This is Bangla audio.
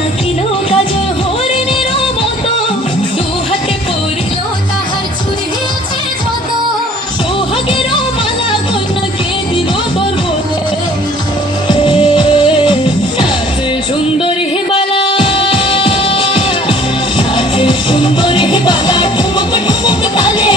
আঁকিল কাজল হরিণের মতো, দু হাতে পড়িল তাহার ছুঁড়িয়াছে যত, সোহাগের মালা কন্যাকে দিল তোর বলে। নাচে সুন্দরী হে বালা, নাচে সুন্দরী হে বালা, ঠুমক ঠুমক তালে